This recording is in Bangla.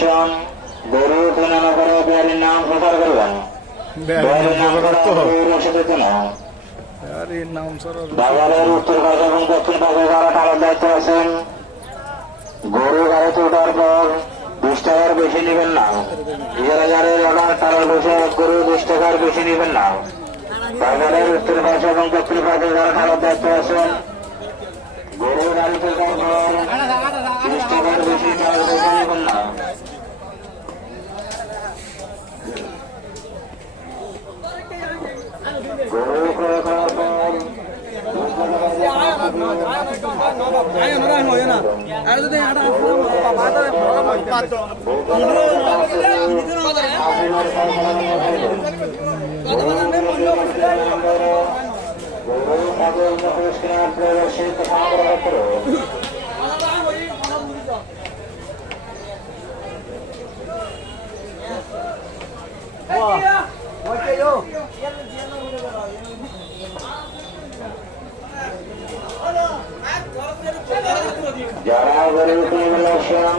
আসন গরু তুলনা করে বিহারীর নাম প্রচার করবেন। বাজারের উত্তর পাশে এবং দক্ষিণ পাশে যারা টাকার দায়িত্ব আছেন গরু গাড়িতে ওঠার পর 20 টাকার বেশি নেবেন না। নিজেরা যারা টাকার বসে গরু 20 টাকার বেশি নেবেন না। বাজারের উত্তর পাশে এবং দক্ষিণ পাশে যারা টাকার দায়িত্ব আছেন গরু গাড়িতে ওঠার পর 20 টাকার বেশি নেবেন না। গরু ক্রয় করার পর যারা গরু কিনে আসেন